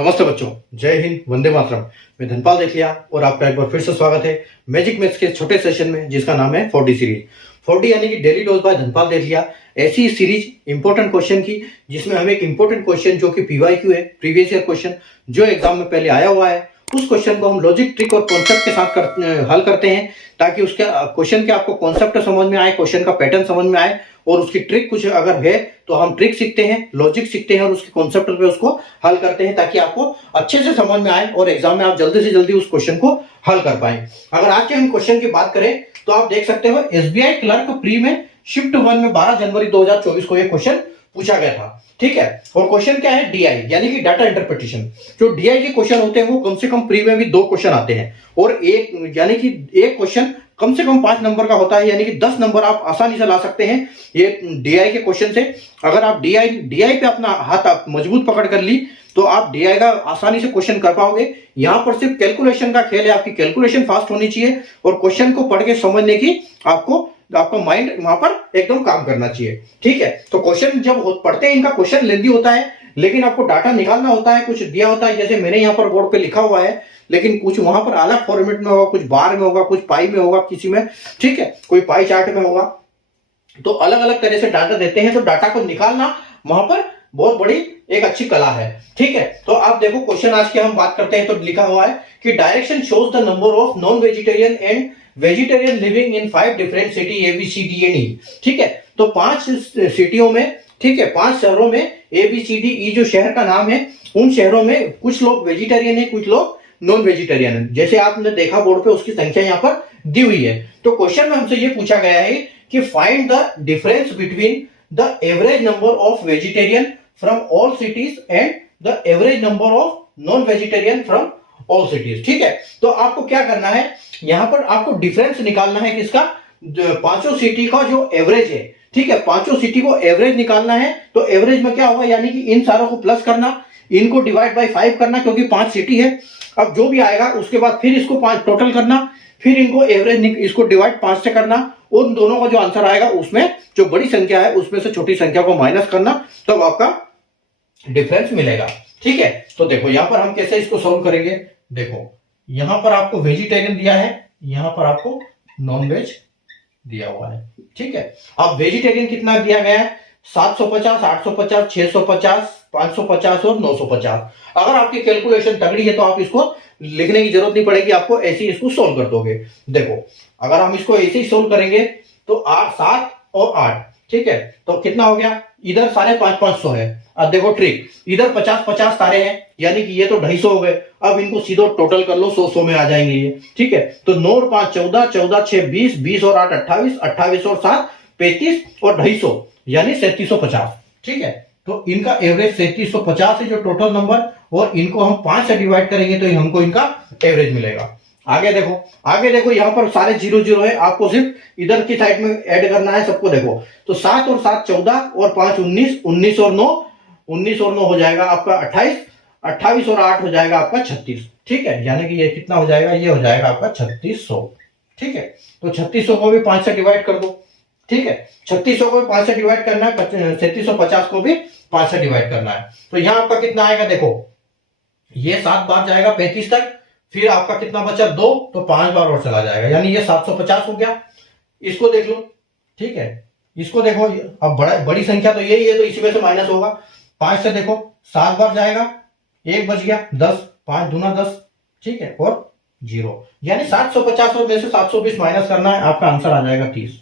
नमस्ते बच्चों, जय हिंद, वंदे मातरम। मैं धनपाल देखलिया और आपका एक बार फिर से स्वागत है मैजिक मैथ्स के छोटे सेशन में, जिसका नाम है 4D सीरीज। 4D यानी कि डेली डोज बाय धनपाल देखलिया। ऐसी सीरीज इंपॉर्टेंट क्वेश्चन की, जिसमें हम एक इंपॉर्टेंट क्वेश्चन जो कि PYQ है, प्रीवियस ईयर क्वेश्चन, जो एग्जाम में पहले आया हुआ है, उस क्वेश्चन को हम लॉजिक, ट्रिक और कॉन्सेप्ट के साथ हल करते हैं, ताकि उसके क्वेश्चन के आपको कॉन्सेप्ट समझ में आए, क्वेश्चन का पैटर्न समझ में आए, और उसकी ट्रिक कुछ अगर है तो हम ट्रिक सीखते हैं, लॉजिक सीखते हैं और उसके कॉन्सेप्ट पे उसको हल करते हैं, ताकि आपको अच्छे से समझ में आए और एग्जाम में आप जल्दी से जल्दी उस क्वेश्चन को हल कर पाए। अगर आज के हम क्वेश्चन की बात करें तो आप देख सकते हो SBI क्लर्क प्री में शिफ्ट 1 में 12 जनवरी 2024 को यह क्वेश्चन पूछा गया था। ठीक है, और क्वेश्चन क्या है? DI यानी कि डाटा इंटरप्रिटेशन। जो DI के क्वेश्चन होते हैं वो कम से कम प्री में भी 2 क्वेश्चन आते हैं, और एक यानी कि एक क्वेश्चन कम से कम 5 नंबर का होता है, यानी कि 10 नंबर आप आसानी से ला सकते हैं ये DI के क्वेश्चन से। अगर आप DI पे अपना हाथ आप मजबूत पकड़ कर ली तो आप DI का आसानी से क्वेश्चन कर पाओगे। यहां पर सिर्फ कैलकुलेशन का खेल है, आपकी कैलकुलेशन फास्ट होनी चाहिए और क्वेश्चन को पढ़ के समझने की आपका माइंड वहां पर एकदम काम करना चाहिए। ठीक है, तो क्वेश्चन जब पढ़ते हैं, इनका क्वेश्चन लेंथी होता है, लेकिन आपको डाटा निकालना होता है, कुछ दिया होता है, जैसे मैंने यहाँ पर बोर्ड पे लिखा हुआ है, लेकिन कुछ वहां पर अलग फॉर्मेट में होगा, कुछ बार में होगा, कुछ पाई में होगा, किसी में, ठीक है, कोई पाई चार्ट में होगा। तो अलग अलग तरह से डाटा देते हैं, तो डाटा को निकालना वहां पर बहुत बड़ी एक अच्छी कला है। ठीक है, तो आप देखो क्वेश्चन आज के हम बात करते हैं, तो लिखा हुआ है कि direction shows the number of non vegetarian and vegetarian living in 5 different city ABCD E। ठीक है, तो 5 सिटियों में, ठीक है, 5 शहरों में ABCDE जो शहर का नाम है, उन शहरों में कुछ लोग वेजिटेरियन है, कुछ लोग नॉन वेजिटेरियन है। जैसे आपने देखा बोर्ड पे, उसकी संख्या यहाँ पर दी हुई है। तो क्वेश्चन में हमसे ये पूछा गया है कि find the difference between the average number of vegetarian from all cities and the average number of non vegetarian from all cities. ठीक है, तो आपको क्या करना है, यहां पर आपको डिफरेंस निकालना है किसका? पांचों सिटी का जो एवरेज है। ठीक है, पांचों सिटी को एवरेज निकालना है। तो एवरेज में क्या होगा, यानी कि इन सारों को प्लस करना, इनको डिवाइड बाय 5 करना, क्योंकि 5 सिटी है। अब जो भी आएगा उसके बाद फिर इसको 5 टोटल करना, फिर इनको एवरेज इसको डिवाइड 5 से करना, उन दोनों का जो आंसर आएगा उसमें जो बड़ी संख्या है उसमें से छोटी संख्या को माइनस करना, तब तो आपका डिफरेंस मिलेगा। ठीक है, तो देखो यहां पर हम कैसे इसको सॉल्व करेंगे। देखो यहां पर आपको वेजिटेरियन दिया है, यहां पर आपको नॉन वेज दिया हुआ है। ठीक है, अब वेजिटेरियन कितना दिया गया है? 750, 850, 650, 550 और 950। अगर आपकी कैलकुलेशन तगड़ी है तो आप इसको लिखने की जरूरत नहीं पड़ेगी, आपको ऐसे ही इसको सोल्व कर दोगे। देखो अगर हम इसको ऐसे ही सोल्व करेंगे तो 8, 7 और 8, ठीक है, तो कितना हो गया? इधर सारे 500 है। अब देखो ट्रिक, इधर 50 तारे हैं, यानी कि ये तो 250 हो गए। अब इनको सीधो टोटल कर लो, 100 में आ जाएंगे ये। ठीक है, तो 9 और 5 14, 14 6 20, 20 और 8 28, 28 और 7 35 और 250, यानी 3750। ठीक है, तो इनका एवरेज 3750 है जो टोटल नंबर, और इनको हम 5 से डिवाइड करेंगे तो हमको इनका एवरेज मिलेगा। आगे देखो यहां पर सारे 0 है, आपको सिर्फ इधर की साइड में ऐड करना है सबको। देखो तो 7 और 7 14 और 5 19, 19 और 9 हो जाएगा आपका 28, 28 और 8 हो जाएगा आपका 36। ठीक है, यानी कि ये कितना हो जाएगा? ये हो जाएगा आपका 3600। ठीक है, तो 3600 को भी 5 से डिवाइड कर दो। ठीक है, 3600 को भी 5 से डिवाइड करना है, 3750 को भी 5 से डिवाइड करना है। तो यहां आपका कितना आएगा? देखो ये 7 बार जाएगा 35 तक, फिर आपका कितना बचा? 2, तो 5 बार और चला जाएगा, यानी ये 750 हो गया। इसको देख लो। ठीक है, इसको देखो, अब बड़ी संख्या तो यही है, तो इसी में से माइनस होगा। 5 से देखो 7 बार जाएगा, 1 बच गया, 10, 5 दूना 10, ठीक है, और 0, यानी 750 और में से 720 माइनस करना है, आपका आंसर आ जाएगा 30।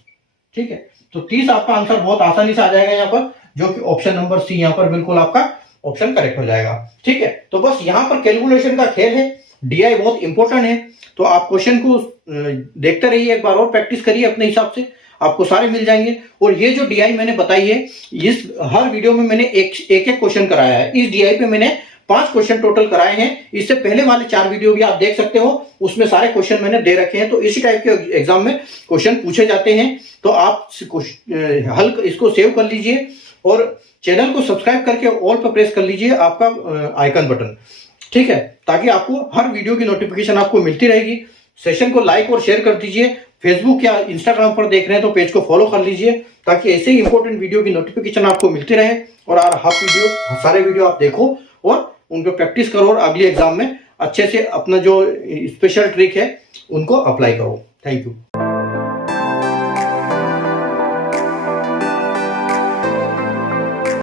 ठीक है, तो 30 आपका आंसर बहुत आसानी से आ जाएगा यहाँ पर, जो कि ऑप्शन नंबर सी यहाँ पर बिल्कुल आपका ऑप्शन करेक्ट हो जाएगा। ठीक है, तो बस यहाँ पर कैलकुलेशन का खेल है, DI बहुत इंपॉर्टेंट है। तो आप क्वेश्चन को देखते रहिए, एक बार और प्रैक्टिस करिए अपने हिसाब से, आपको सारे मिल जाएंगे। और ये जो DI मैंने बताई है, इस हर वीडियो में मैंने एक क्वेश्चन कराया है। इस DI पे मैंने 5 क्वेश्चन टोटल कराए हैं। इससे पहले वाले 4 वीडियो भी आप देख सकते हो, उसमें सारे क्वेश्चन मैंने दे रखे हैं। तो इसी टाइप के एग्जाम में क्वेश्चन पूछे जाते हैं, तो आप इसको सेव कर लीजिए और चैनल को सब्सक्राइब करके ऑल पर प्रेस कर लीजिए आपका आइकन बटन। ठीक है, ताकि आपको हर वीडियो की नोटिफिकेशन आपको मिलती रहेगी। सेशन को लाइक और शेयर कर दीजिए। फेसबुक या इंस्टाग्राम पर देख रहे हैं तो पेज को फॉलो कर लीजिए, ताकि ऐसे ही इंपॉर्टेंट वीडियो की नोटिफिकेशन आपको मिलती रहे और हर सारे वीडियो आप देखो और उन पर प्रैक्टिस करो और अगले एग्जाम में अच्छे से अपना जो स्पेशल ट्रिक है उनको अप्लाई करो। Thank you.